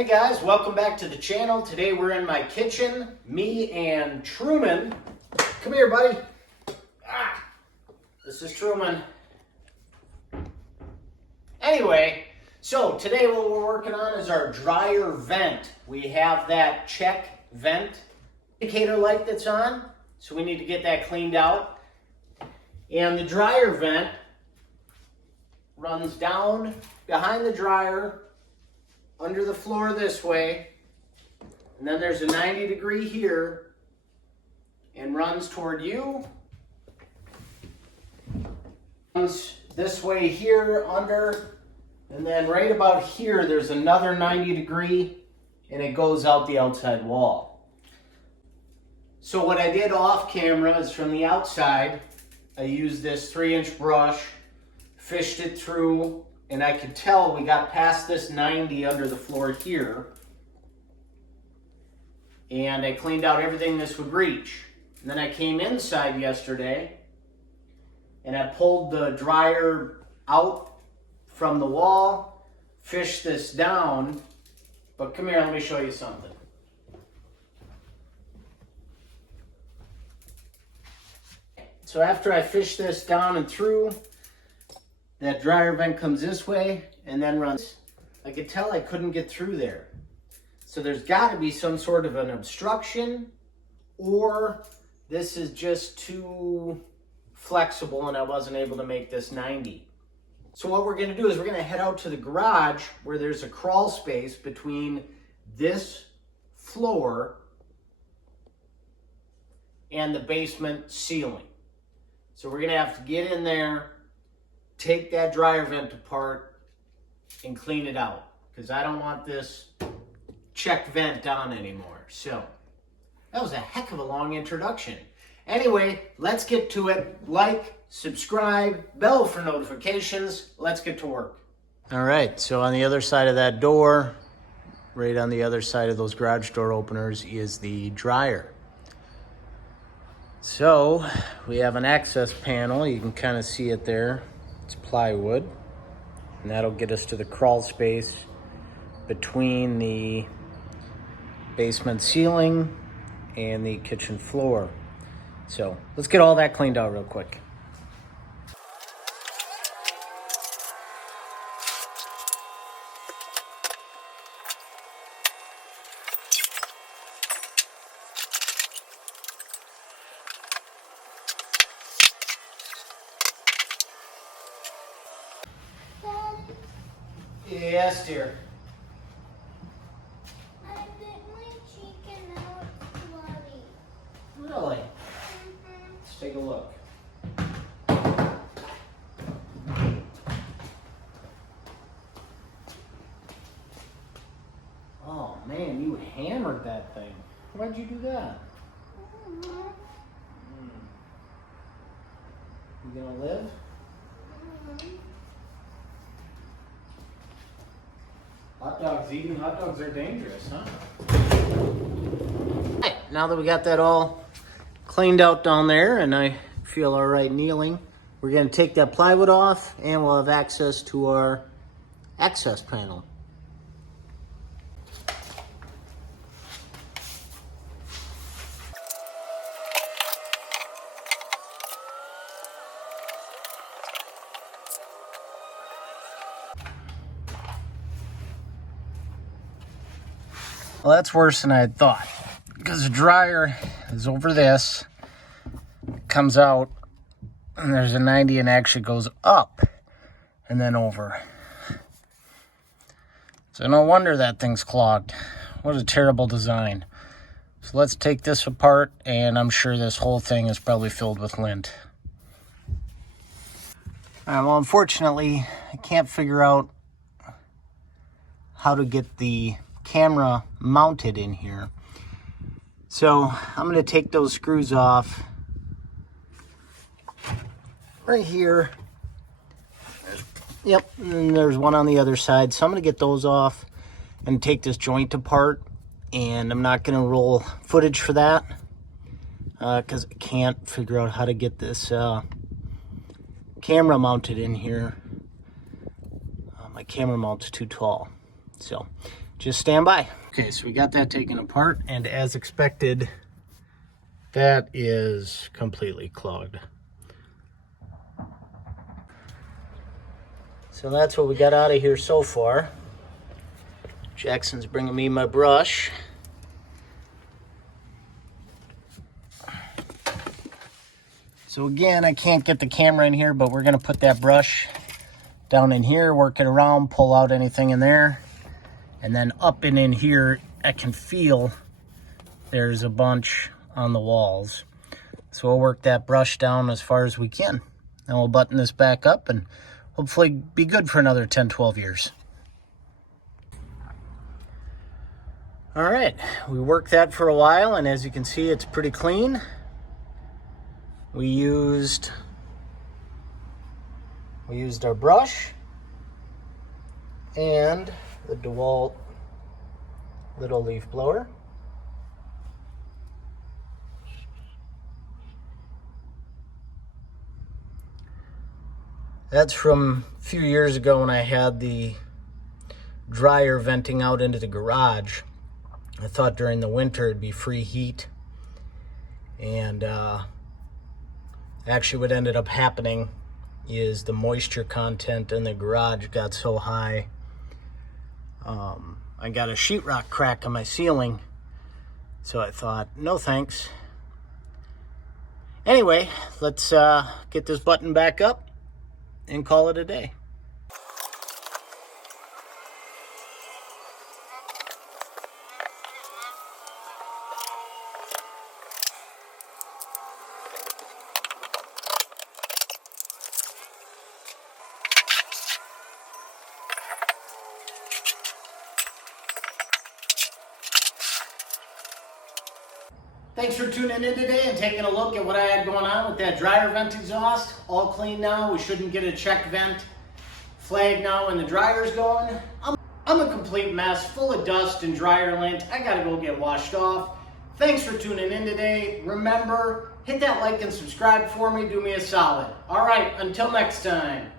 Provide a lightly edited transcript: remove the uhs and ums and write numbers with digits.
Hey guys, welcome back to the channel. Today we're in my kitchen, me and Truman. Come here, buddy. This is Truman. Anyway, so today what we're working on is our dryer vent. We have that check vent indicator light that's on, so we need to get that cleaned out. And the dryer vent runs down behind the dryer, under the floor this way, and then there's a 90-degree here, and runs toward you. Runs this way here, under, and then right about here there's another 90-degree, and it goes out the outside wall. So what I did off camera is from the outside, I used this 3-inch brush, fished it through, and I could tell we got past this 90 under the floor here. And I cleaned out everything this would reach. And then I came inside yesterday and I pulled the dryer out from the wall, fished this down. But come here, let me show you something. So after I fished this down and through, that dryer vent comes this way and then runs. I could tell I couldn't get through there. So there's got to be some sort of an obstruction, or this is just too flexible and I wasn't able to make this 90. So what we're going to do is we're going to head out to the garage where there's a crawl space between this floor and the basement ceiling. So we're going to have to get in there, take that dryer vent apart, and clean it out, because I don't want this check vent on anymore. So that was a heck of a long introduction. Anyway, let's get to it. Like, subscribe, bell for notifications. Let's get to work. All right, so on the other side of that door, right on the other side of those garage door openers, is the dryer. So we have an access panel. You can kind of see it there. It's plywood, and that'll get us to the crawl space between the basement ceiling and the kitchen floor. So let's get all that cleaned out real quick. Yes, dear. I bit my cheek and now it's bloody. Really? Let's take a look. Oh man, you hammered that thing. Why'd you do that? You gonna live? Eating hot dogs are dangerous, huh? Right, now that we got that all cleaned out down there and I feel all right kneeling, we're gonna take that plywood off and we'll have access to our access panel. Well, that's worse than I had thought, because the dryer is over this, comes out, and there's a 90 and actually goes up and then over. So no wonder that thing's clogged. What a terrible design. So let's take this apart, and I'm sure this whole thing is probably filled with lint. Well, unfortunately, I can't figure out how to get the camera mounted in here. So I'm going to take those screws off right here. Yep, and there's one on the other side. So I'm going to get those off and take this joint apart, and I'm not going to roll footage for that because I can't figure out how to get this camera mounted in here. My camera mount's too tall. So just stand by. Okay, so we got that taken apart, and as expected, that is completely clogged. So that's what we got out of here so far. Jackson's bringing me my brush. So again, I can't get the camera in here, but we're gonna put that brush down in here, work it around, pull out anything in there. And then up and in here, I can feel there's a bunch on the walls. So we'll work that brush down as far as we can. And we'll button this back up and hopefully be good for another 10, 12 years. All right, we worked that for a while, and as you can see, it's pretty clean. We used our brush and the DeWalt little leaf blower. That's from a few years ago when I had the dryer venting out into the garage. I thought during the winter it'd be free heat, and actually what ended up happening is the moisture content in the garage got so high. I got a sheetrock crack in my ceiling, so I thought, no thanks. Anyway, let's get this button back up and call it a day. Thanks for tuning in today and taking a look at what I had going on with that dryer vent exhaust. All clean now. We shouldn't get a check vent flag now when the dryer's going. I'm a complete mess, full of dust and dryer lint. I gotta go get washed off. Thanks for tuning in today. Remember, hit that like and subscribe for me. Do me a solid. All right, until next time.